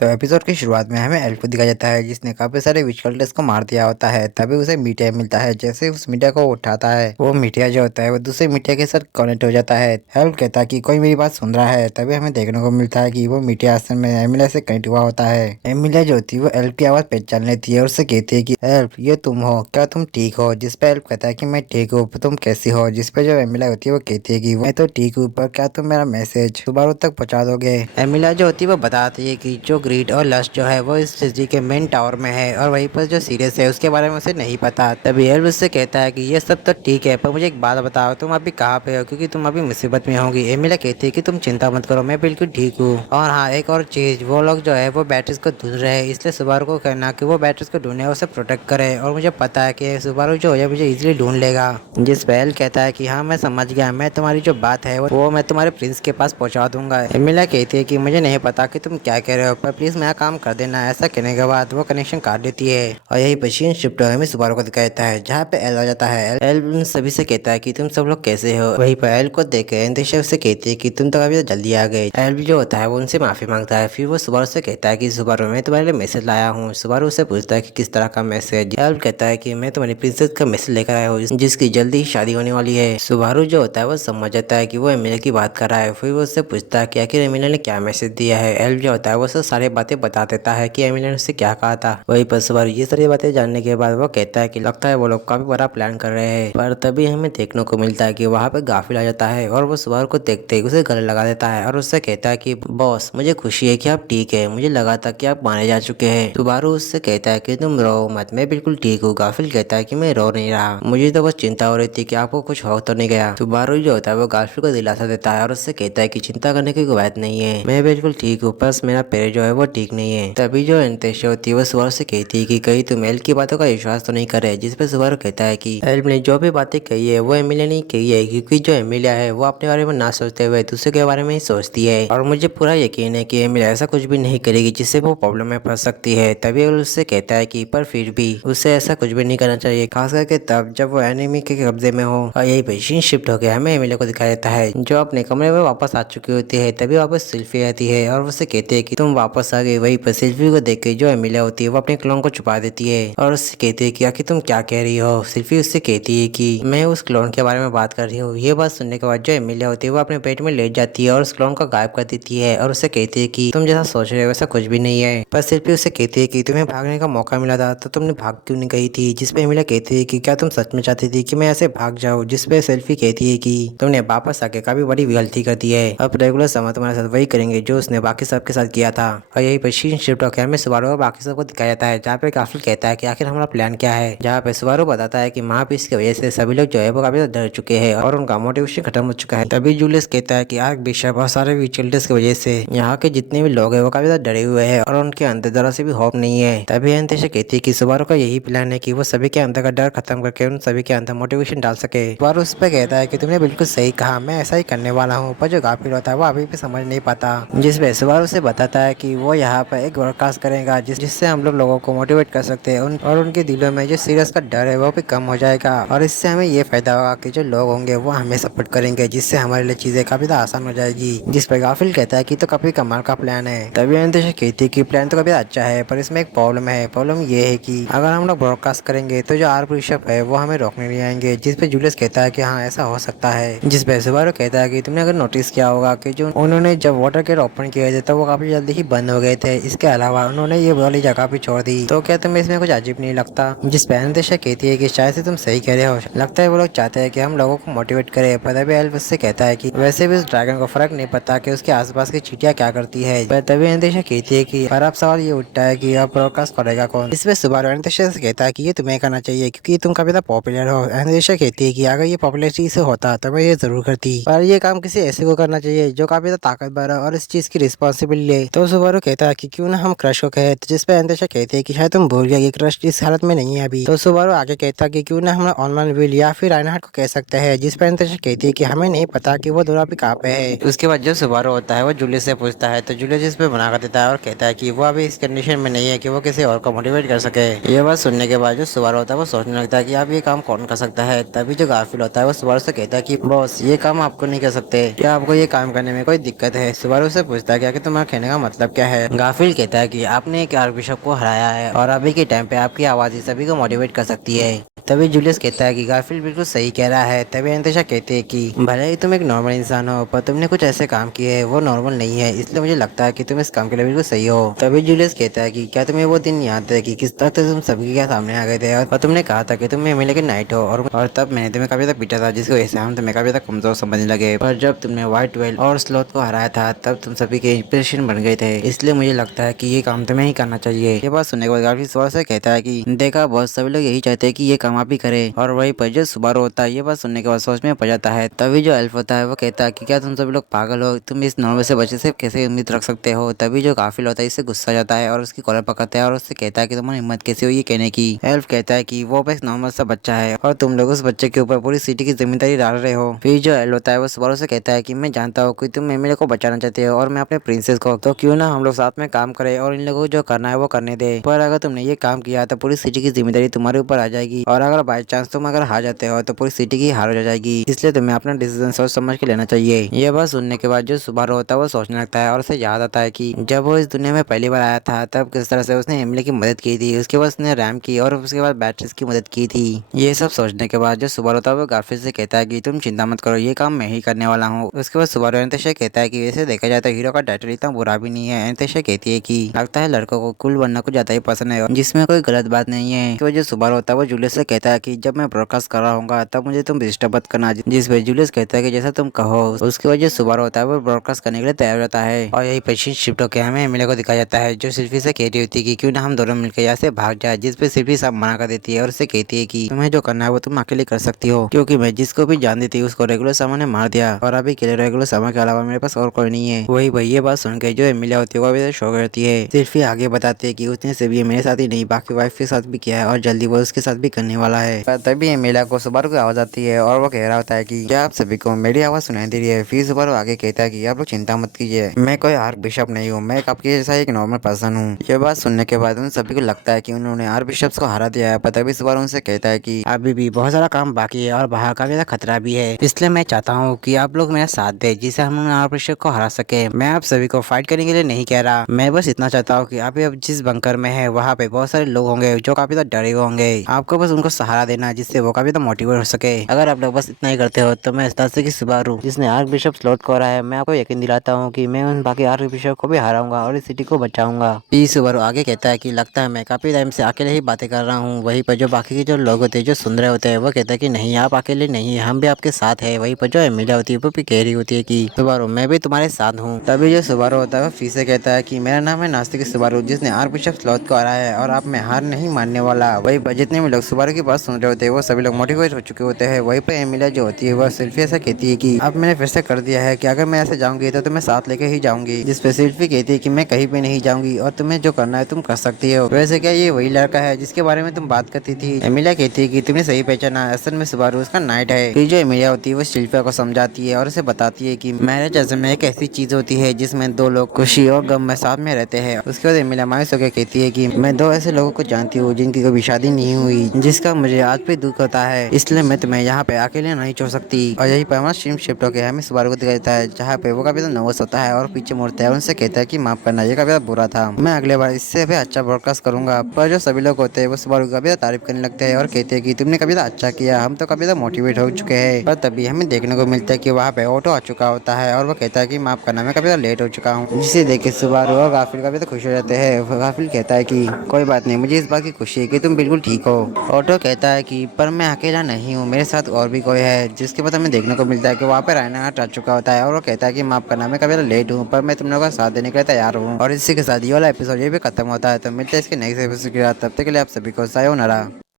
तो एपिसोड की शुरुआत में हमें एल्फ को दिखाया जाता है जिसने काफी सारे विचकल्टर्स को मार दिया होता है। तभी उसे मीडिया मिलता है। जैसे उस मीडिया को उठाता है वो मीडिया जो होता है वो दूसरे मीडिया के साथ कनेक्ट हो जाता है। एल्फ कहता है कि कोई मेरी बात सुन रहा है। तभी हमें देखने को मिलता है कि वो मीडिया असल में एमिलिया से कनेक्ट हुआ होता है। एमिलिया जो होती है वो एल्फ की आवाज पहचान लेती है और उससे कहती है कि एल्फ ये तुम हो, क्या तुम ठीक हो? जिसपे एल्फ कहता है कि मैं ठीक हूँ, तुम कैसी हो? जिसपे जो एमिलिया होती है वो कहती है कि मैं तो ठीक हूँ, पर क्या तुम मेरा मैसेज सुबारू तक पहुँचा दोगे? एमिलिया जो होती है वो बताती है कि जो ग्रीड और लस्ट जो है वो इस सिटी के मेन टावर में है और वहीं पर जो सीरियस है उसके बारे में उसे नहीं पता। तभी एल्फ उससे कहता है कि ये सब तो ठीक है, पर मुझे एक बात बताओ, तुम अभी कहाँ पे हो? क्योंकि तुम अभी मुसीबत में होगी। एमिलिया कहती है कि तुम चिंता मत करो, मैं बिल्कुल ठीक हूँ। और हाँ, एक और चीज, वो लोग जो है वो बैटरीज को ढूंढ रहे हैं, इसलिए सुबारू को कहना कि वो बैटरीज को ढूंढे उसे प्रोटेक्ट करे। और मुझे पता है कि सुबारू जो है मुझे इजीली ढूंढ लेगा। जिस पे एल्फ कहता है कि हाँ मैं समझ गया, मैं तुम्हारी जो बात है वो मैं तुम्हारे प्रिंस के पास पहुंचा दूंगा। एमिलिया कहती है कि मुझे नहीं पता कि तुम क्या कह रहे हो, पर प्लीज मेरा काम कर देना। ऐसा कहने के बाद वो कनेक्शन काट देती है और यही मशीन शिफ्ट हमें सुबारू को दिखाया जाता है जहाँ पे एल आ जाता है। एल उन सभी से कहता है कि तुम सब लोग कैसे हो। वहीं पर एल को देख एंतेशा उससे कहती है कि तुम तो अभी जल्दी आ गए। एल भी जो होता है वो उनसे माफी मांगता है। फिर वो सुबारू से कहता है कि सुबारू मैं तुम्हारे लिए मैसेज लाया हूँ। सुबारू उससे पूछता है कि किस तरह का मैसेज। एल कहता है कि मैं तुम्हारी प्रिंसेस का मैसेज लेकर आया हूँ जिसकी जल्दी ही शादी होने वाली है। सुबारू जो होता है वो समझ जाता है कि वो एमिलिया की बात कर रहा है। फिर वो उससे पूछता है कि आखिर एमिलिया ने क्या मैसेज दिया है। एल जो होता है वो सब सारी बातें बता देता है कि एमिलिया ने उससे क्या कहा था। वही पर सुबारू ये सारी बातें जानने के बाद वो कहता है कि लगता है वो लोग काफी बड़ा प्लान कर रहे हैं। पर तभी हमें देखने को मिलता है कि वहाँ पे गाफिल आ जाता है और वो सुबारू को देखते ही उसे गले लगा देता है और उससे कहता है कि बॉस मुझे खुशी है कि आप ठीक है, मुझे लगा था कि आप मारे जा चुके हैं। सुबारू उससे कहता है कि तुम रो मत, मैं बिल्कुल ठीक हूँ। गाफिल कहता है कि मैं रो नहीं रहा, मुझे तो बस चिंता हो रही थी कि आपको कुछ हो तो नहीं गया। सुबारू जो होता है वो गाफिल को दिलासा देता है और उससे कहता है कि चिंता करने की कोई बात नहीं है, मैं बिल्कुल ठीक हूँ, बस मेरा पैर जो है वो ठीक नहीं है। तभी जो एंतेशा होती है वो सुबारू से कहती है कि कहीं तुम एल की बातों का विश्वास तो नहीं करे। जिसपे सुबारू कहता है कि एल ने जो भी बातें कही है वो एमिलिया ने कही है, क्योंकि जो एमिलिया है वो अपने बारे में ना सोचते हुए दूसरे के बारे में ही सोचती है और मुझे पूरा यकीन है कि एमिलिया ऐसा कुछ भी नहीं करेगी जिससे वो प्रॉब्लम में फंस सकती है। तभी एल उससे कहता है कि पर फिर भी उससे ऐसा कुछ भी नहीं करना चाहिए, खास करके तब जब वो एनिमी के कब्जे में हो। और यही मशीन शिफ्ट हो गया हमें एमिलिया को दिखाया जाता है जो अपने कमरे में वापस आ चुकी होती है। तभी वापस सिल्फी आती है और उससे कहती है कि तुम वापस आ गई। वही पर सिल्फी को देख के जो एमिलिया होती है वो अपने क्लोन को छुपा देती है और उससे कहती है कि आखिर तुम क्या कह रही हो। सिल्फी उससे कहती है कि मैं उस क्लोन के बारे में बात कर रही हूँ। ये बात सुनने के बाद जो एमिलिया होती है वो अपने पेट में लेट जाती है और उस क्लोन को गायब कर देती है और उससे कहती है कि तुम जैसा सोच रहे हो वैसा कुछ भी नहीं है। पर सिल्फी उससे कहती है कि तुम्हें भागने का मौका मिला था तो तुमने भाग क्यों नहीं गई थी। जिसपे एमिलिया कहती है कि क्या तुम सच में चाहती थी कि मैं ऐसे भाग जाऊँ। जिसपे सेल्फी कहती है कि तुमने वापस आके काफी बड़ी गलती कर दी है, अब रेगुलर समय तुम्हारे साथ वही करेंगे जो उसने बाकी सबके साथ किया था। और यही पर शीन शिफ्ट होकर हमें सुबारू और बाकी सबको दिखाया जाता है जहाँ पे गाफिल कहता है कि आखिर हमारा प्लान क्या है। जहाँ पे सुबारू बताता है कि महापीस की वजह से सभी लोग जो है वो काफी डर चुके हैं और उनका मोटिवेशन खत्म हो चुका है। तभी जूलियस कहता है कि आर्क बिशप और सारे विचल्टर्स की वजह से यहाँ के जितने भी लोग हैं वो काफी ज्यादा डरे हुए हैं और उनके अंदर जरा से भी होप नहीं है। तभी एंतेशा कहती है कि सुबारू का यही प्लान है कि वो सभी के अंदर का डर खत्म करके उन सभी के अंदर मोटिवेशन डाल सके। सुबारू उस पर कहता है कि तुमने बिल्कुल सही कहा, मैं ऐसा ही करने वाला हूँ। पर जो गाफिल होता है वो अभी भी समझ नहीं पाता। जिसपे सुबारू से बताता है कि वो यहाँ पर एक ब्रॉडकास्ट करेगा जिससे हम लोगों को मोटिवेट कर सकते हैं और उनके दिलों में जो सीरियस का डर है वो भी कम हो जाएगा और इससे हमें ये फायदा होगा कि जो लोग होंगे वो हमें सपोर्ट करेंगे, जिससे हमारे लिए चीजें काफी आसान हो जाएगी। जिस पर गाफिल कहता है कि तो काफी कमाल का प्लान है। तभी अंतेशा कहती है कि प्लान तो काफी अच्छा है पर इसमें एक प्रॉब्लम है। प्रॉब्लम ये है कि अगर हम लोग ब्रॉडकास्ट करेंगे तो जो आर्क बिशप है वो हमें रोकने नहीं आएंगे। जिस पे जूलियस कहता है कि हाँ ऐसा हो सकता है। जिस पे सुबारू कहता है कि तुमने अगर नोटिस किया होगा कि जो उन्होंने जब वाटर गेट ओपन किए थे तो वो काफी जल्दी ही बंद हो गए थे। इसके अलावा उन्होंने ये वाली जगह भी छोड़ दी, तो क्या तुम्हें इसमें कुछ अजीब नहीं लगता। जिस पे अंतेशा कहती है कि शायद से तुम सही कह रहे हो, लगता है वो लोग चाहते हैं कि हम लोगों को मोटिवेट करें। पर तभी एल्फ उससे कहता है कि वैसे भी उस ड्रैगन को फर्क नहीं पता कि उसके आसपास की चींटियां क्या करती है। पर तभी अंतेशा कहती है कि पर अब सवाल ये उठता है कि अब ब्रॉडकास्ट करेगा कौन। इसमें सुबारू अंतेशा से कहता है कि ये तुम्हें करना चाहिए क्योंकि तुम काफी ज्यादा पॉपुलर हो। अंतेशा कहती है कि अगर ये पॉपुलरिटी से होता तो मैं ये जरूर करती, पर ये काम किसी ऐसे को करना चाहिए जो काफी ज्यादा ताकतवर है और इस चीज की रिस्पॉन्सिबिलिटी ले। तो सुबारू कहता है कि क्यों ना हम क्रश को कहे। तो जिस पे अंतेशा कहती है कि शायद तुम भूल गए कि क्रश इस हालत में नहीं है अभी। तो सुबारू आगे कहता है कि क्यों ना हम ऑनलाइन विल या फिर राइनहार्ड को कह सकते हैं। जिस पे अंतेशा कहती है कि हमें नहीं पता कि वो दोनों अभी कहाँ पे है। उसके बाद जब सुबारू होता है वो जूलियस से पूछता है तो जूलियस इस पे मना कर देता है और कहता है कि वो अभी इस कंडीशन में नहीं है कि वो किसी और को मोटिवेट कर सके। ये बात सुनने के बाद जो सुबारू होता है वो सोचने लगता है कि अब ये काम कौन कर सकता है। तभी जो गाफिल होता है वो सुबारू से कहता है कि बॉस ये काम आपको नहीं कर सकते, क्या आपको ये काम करने में कोई दिक्कत है। सुबारू से पूछता है कि तुम्हारा कहने का मतलब क्या है। गाफिल कहता है कि आपने एक आर्कबिशप को हराया है और अभी के टाइम पे आपकी आवाज ही सभी को मोटिवेट कर सकती है। तभी जूलियस कहता है कि गाफिल बिल्कुल सही कह रहा है। तभी एनास्टेसिया कहती है कि भले ही तुम एक नॉर्मल इंसान हो पर तुमने कुछ ऐसे काम किए हैं वो नॉर्मल नहीं है, इसलिए मुझे लगता है कि तुम इस काम के लिए बिल्कुल सही हो। तभी जूलियस कहता है कि क्या तुम्हें वो दिन याद है कि किस तरह से तुम सबके क्या सामने आ गए थे और तुमने कहा था कि तुम एमिलिया के नाइट हो और तब मैंने तुम्हें काफी ज्यादा पीटा था, जिसकी वजह से हम तुम्हें काफी ज्यादा कमजोर समझने लगे। पर जब तुमने व्हाइट वेल और स्लॉथ को हराया था तब तुम सभी के इंस्पिरेशन बन गए थे, इसलिए मुझे लगता है कि ये काम तुम्हें ही करना चाहिए। ये बात सुनने के बाद गाफिल जोर से कहता है कि देखा बॉस, सभी लोग यही चाहते हैं कि ये काम आप ही करें। और वही पर जो सुबारू होता है ये बात सुनने के बाद सोच में पड़ जाता है। तभी जो एल्फ होता है वो कहता है कि क्या तुम सभी लोग पागल हो, तुम इस नॉर्मल से बच्चे से कैसे उम्मीद रख सकते हो। तभी जो गाफिल होता है इससे गुस्सा जाता है और उसकी कॉलर पकड़ता है और उससे कहता है कि तुम्हारी हिम्मत कैसे हुई ये कहने की। एल्फ कहता है कि वो एक नॉर्मल सा बच्चा है और तुम लोग उस बच्चे के ऊपर पूरी सिटी की जिम्मेदारी डाल रहे हो। फिर जो एल्फ होता है वो सुबारू से कहता है कि मैं जानता हूँ कि तुम एमिलिया को बचाना चाहते हो और मैं अपने प्रिंसेस को, तो क्यों ना हम लोग साथ में काम करें और इन लोगों को जो करना है वो करने दे। पर अगर तुमने ये काम किया तो पूरी सिटी की जिम्मेदारी तुम्हारे ऊपर आ जाएगी और अगर बाई चांस तुम अगर हार जाते हो तो पूरी सिटी की हार हो जाएगी, इसलिए तुम्हें अपना डिसीजन सोच समझ के लेना चाहिए। ये बात सुनने के बाद जो सुबारू होता है वो सोचने लगता है और उसे याद आता है कि जब वो इस दुनिया में पहली बार आया था तब किस तरह से उसने एमिली की मदद की थी, उसके बाद उसने रैम की और उसके बाद बैटरीज की मदद की थी। ये सब सोचने के बाद जो सुबारू होता है वो गाफिल से कहता है कि तुम चिंता मत करो, ये काम मैं ही करने वाला हूँ। उसके बाद सुबारू एनास्टेसिया कहता है कि वैसे देखा जाए तो हीरो का टाइटल इतना बुरा भी नहीं है। एनास्टेसिया कहती है कि लगता है लड़कों को कूल बनना कुछ ज्यादा ही पसंद है जिसमें कोई गलत बात नहीं है। तो जो सुबारू होता है वो जूलियस से कहता है कि जब मैं ब्रॉडकास्ट कर रहा हूँ तब मुझे तुम डिस्टर्ब मत करना, जिस पे जूलियस कहता है कि जैसा तुम कहो। उसके बाद जो सुबारू होता है वो ब्रॉडकास्ट करने के लिए तैयार होता है और यही पेशेंट शिफ्ट होकर हमें एमिलिया को दिखाया जाता है जो सिल्फी से कहती होती है कि क्यों ना हम दोनों मिलकर यहाँ से भाग जाए, जिस पे सिल्फी सब मना कर देती है और उससे कहती है कि तुम्हें जो करना है वो तुम अकेले कर सकती हो, क्योंकि मैं जिसको भी जानती थी उसको रेगुलर सामान ने मार दिया और अभी के लिए रेगुलर सामान के अलावा मेरे पास और कोई नहीं है। वही भाई ये बात सुन के जो एमिलिया होती है वो अभी शो करती है। सिल्फी आगे बताती है कि उसने सिर्फ ये मेरे साथ ही नहीं बाकी वाइफ के साथ भी किया है और जल्दी वो उसके साथ भी करने वाला है। पर तभी एमिलिया को सुबारू की आवाज आती है और वो कह रहा होता है कि क्या आप सभी को मेरी आवाज सुनाई दे रही है। फिर सुबारू आगे कहता है कि आप लोग चिंता मत कीजिए, मैं कोई आर्क बिशप नहीं हूँ, मैं आपके जैसा एक नॉर्मल पर्सन हूँ। ये बात सुनने के बाद उन सभी को लगता है कि उन्होंने आर्क बिशप्स को हरा दिया है। पर तभी सुबारू उनसे कहता है कि अभी भी बहुत सारा काम बाकी है और बाहर का भी ज्यादा खतरा भी है, इसलिए मैं चाहता हूँ कि आप लोग मेरा साथ दे जिससे हम आर्क बिशप को हरा सके। मैं आप सभी को फाइट करने के लिए नहीं कह रहा, मैं बस इतना चाहता हूँ कि आप अब जिस बंकर में है वहाँ पे बहुत सारे लोग होंगे जो काफी ज्यादा डरे हुए होंगे, आपको बस उनको सहारा देना है जिससे वो काफी ज्यादा मोटिवेट हो सके। अगर आप लोग बस इतना ही करते हो तो मैं इस तरह से कि सुबारू जिसने आर्क बिशप स्लॉट को हरा है, मैं आपको यकीन दिलाता हूँ कि मैं उन बाकी आर्क बिशप को भी हराऊंगा और इस सिटी को बचाऊंगा। पी सुबारू आगे कहता है कि लगता है मैं काफी टाइम से अकेले ही बातें कर रहा हूँ। वहीं पर जो बाकी के जो लोग होते हैं जो सुन रहे होते हैं वो कहते हैं कि नहीं आप अकेले नहीं है, हम भी आपके साथ है। वहीं पर जो एमिलिया होती है वो भी कह रही होती है कि सुबारू मैं भी तुम्हारे साथ हूँ। तभी जो सुबारू होता है वो फिर से कहता है कि मेरा नाम है नास्तिक सुबारू जिसने आर्क बिशप स्लॉथ को हराया है और आप में हार नहीं मानने वाला। वही पर जितने भी लोग सुबारू की बात सुन रहे होते हैं वो सभी लोग मोटिवेट हो चुके होते हैं। वहीं पर एमिलिया जो होती है वह सिल्फी ऐसा कहती है कि अब मैंने फिर से कर दिया है कि अगर मैं ऐसे जाऊंगी तो तुम्हें साथ लेके ही जाऊंगी, जिस पे सिल्फी कहती है कि मैं कहीं भी नहीं जाऊंगी और तुम्हें जो करना है तुम कर सकती हो। वैसे क्या ये वही लड़का है जिसके बारे में तुम बात करती थी। एमिलिया कहती है कि तुमने सही पहचाना, असल में सुबारू उसका नाइट है। फिर जो एमिलिया होती है वो शिल्पा को समझाती है और उसे बताती है कि मैरिज जैसे में एक ऐसी चीज होती है जिसमें दो लोग खुशी और गम में साथ में रहते हैं। उसके बाद एमिलिया मायूस होकर कहती है कि मैं दो ऐसे लोगों को जानती हूँ जिनकी कभी शादी नहीं हुई, जिसका मुझे आज भी दुख होता है, इसलिए मैं तुम्हें यहाँ पे अकेले नहीं छोड़ सकती। और यही पर हमारा स्ट्रीम शिफ्ट होकर हमें सुबारू को दिखाया जाता है जहाँ पे वो काफी नर्वस होता है और पीछे मुड़ता है, उनसे कहता है कि माफ करना ये काफी बुरा था, मैं अगले बार इससे भी अच्छा ब्रॉडकास्ट करूंगा। पर जो सभी लोग होते हैं वो सुबारू का भी तारीफ करने लगते हैं और कहते हैं कि तुमने कभी अच्छा किया, हम तो कभी मोटिवेट हो चुके हैं। पर तभी हमें देखने को मिलता है कि वहाँ पे ऑटो आ चुका होता है और वो कहता है कि माफ करना मैं कभी लेट हो चुका हूँ, जिसे देख के सुबारू और गाफिल कभी खुश हो जाते हैं। गाफिल कहता है कि कोई बात नहीं, मुझे इस बात की खुशी है कि तुम बिल्कुल ठीक हो। ऑटो कहता है कि पर मैं अकेला नहीं हूँ, मेरे साथ और भी कोई है, जिसके बाद हमें देखने को मिलता है कि वहाँ पे राइनहार्ट आ चुका होता है और वो कहता है कि माफ करना मैं कभी लेट हूँ पर मैं तुम लोगों का साथ देने के लिए तैयार हूँ। और इसी के साथ ये वाला एपिसोड ये भी खत्म होता है। तो मिलते हैं इसके नेक्स्ट एपिसोड के साथ, तब तक के लिए आप सभी को सायोनारा।